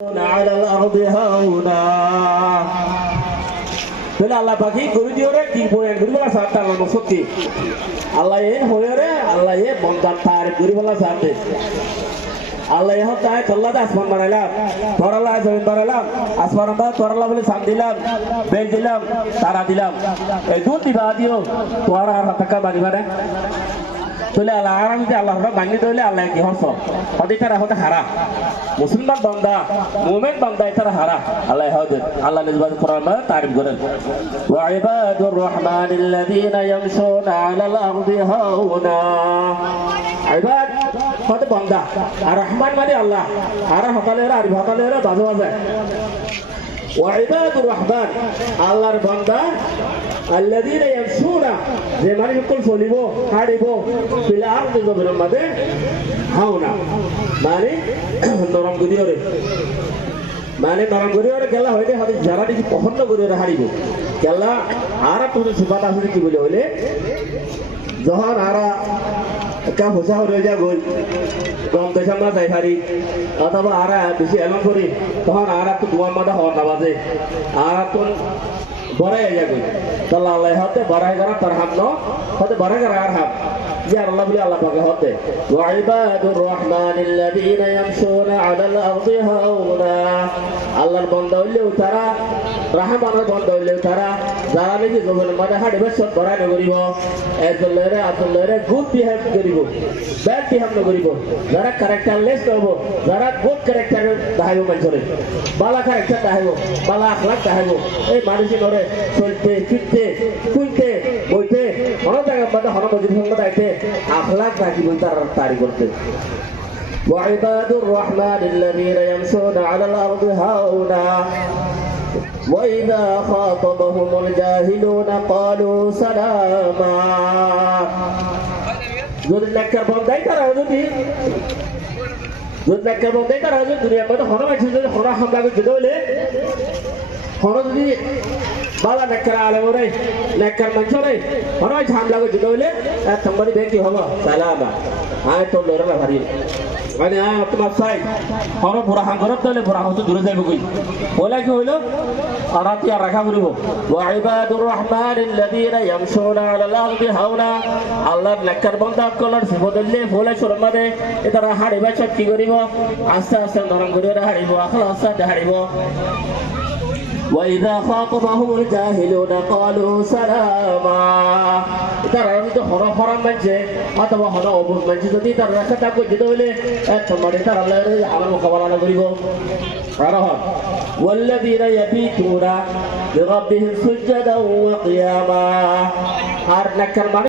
على الأرض هونا তাহলে আল্লাহ পাখি গরু দিওরে কি বয়ান গরিবলা সাথে আল্লাহ নসকি আল্লাহ এন হয়রে আল্লাহ এ বন্দার তার গরিবলা সাথে আল্লাহ এহ তাই তল্লাতে আসমান বানাইলাম তরালা জমিন বানাইলাম আসমান বা তরালা বলে সাপ দিলাম বেল দিলাম তারা দিলাম এই দুধ দিবা দিও তোরা আর টাকা বাড়িবা না তাহলে আল্লাহ আরাম যদি আল্লাহ মানি দিলে আল্লাহ কি হস হতে তারা হতে হারা মুসলমান বান্দা মুমিন বান্দা তারা হারা আল্লাহ হদে আল্লাহ নিজবাদ কোরআন মা তারিফ করেন ওয়া ইবাদুর রহমানিল্লাযীনা ইয়ামশুনা আলাল আরদি হাওনা ইবাদ হতে বান্দা আর রহমান মানে আল্লাহ আর হকালেরা আর হকালেরা বাজু আছে ওয়া ইবাদুর রহমান আল্লাহর বান্দা الذين يمشون যে মানে সকল চলিব হাঁটিব ফিল আরদি জমিনের মধ্যে হাওনা মানে নরম গদিয়রে মানে নরম গদিয়রে গেলা হইলে হাতে যারা দেখি পছন্দ গদিয়রে হাঁটিব গেলা আর তুমি সুবাদ আসলে কি বলে হইলে যখন আরা একটা হোসা হয়ে যা গই গম দেশা না যাই হারি অথবা আরা বেশি এলম করি তখন আর তো দুয়ার মাথা হওয়ার না বাজে আর তো বড়াই যাবে তাহলে আল্লাহ হতে বড়াই করা তার হাত ন হতে বড়াই করা আর হাত ইয়া আল্লাহ বলে আল্লাহ পাকে হতে ওয়া ইবাদুর রহমানিল্লাযীনা ইয়ামশুনা আলাল আরদি হাওনা আল্লাহর বান্দা হইলেও তারা রহমানের বান্দা হইলেও তারা যারা নাকি জমিনের মধ্যে হাঁটিবে সব বড়াই নগরিব এজলরে আতলরে গুড বিহেভ করিব ব্যাড বিহেভ নগরিব যারা ক্যারেক্টারলেস হব যারা গুড ক্যারেক্টার দেখাইব মানুষরে বালা ক্যারেক্টার দেখাইব বালা আখলাক দেখাইব এই মানুষের চলতে ফিরতে খুলতে বইতে অনেক জায়গার মধ্যে হন মসজিদ সঙ্গে দাইতে আখলাক রাখি বই তার তারি করতে وعباد الرحمن الذين يمشون على الأرض هونا وإذا خاطبهم الجاهلون قالوا سلاما যদি লেখার বন্ধাই তারা যদি লেখার বন্ধাই তারা যদি দুনিয়ার মধ্যে হন মাইছে যদি হন হামলা করে যেতে হইলে হন যদি বালা নেকর আলে ওরে নেকর মঞ্চরে হনই ঝামলা করে যেতে হইলে তোমারই বেকি হলো সালামা আয় তো লড়া ভারি মানে তোমার সাই হন পুরা হাঙ্গরত দলে পুরা হতো দূরে যাইব কই বলা কি হইলো আরাতি আর রাখা বলিব ওয়া ইবাদুর রহমানিল্লাযীনা ইয়ামশুনা আলাল আরদি হাওনা আল্লাহর নেকর বান্দা কলর সিবদলে ফলে শরমাদে এতারা হাড়িবা চট কি করিব আস্তে আস্তে নরম করে হাড়িব আখলাস সাথে হাড়িব وإذا خاطبهم الجاهلون قالوا سلاما তারা যদি হরা হরা মানছে অথবা হরা অবুজ মানছে যদি তার রাখাটা করে যেতে হলে তোমাদের তার আল্লাহর আমার মোকাবেলা করিব আর হন والذين يبيتون لربهم سجدا وقياما আর নেকর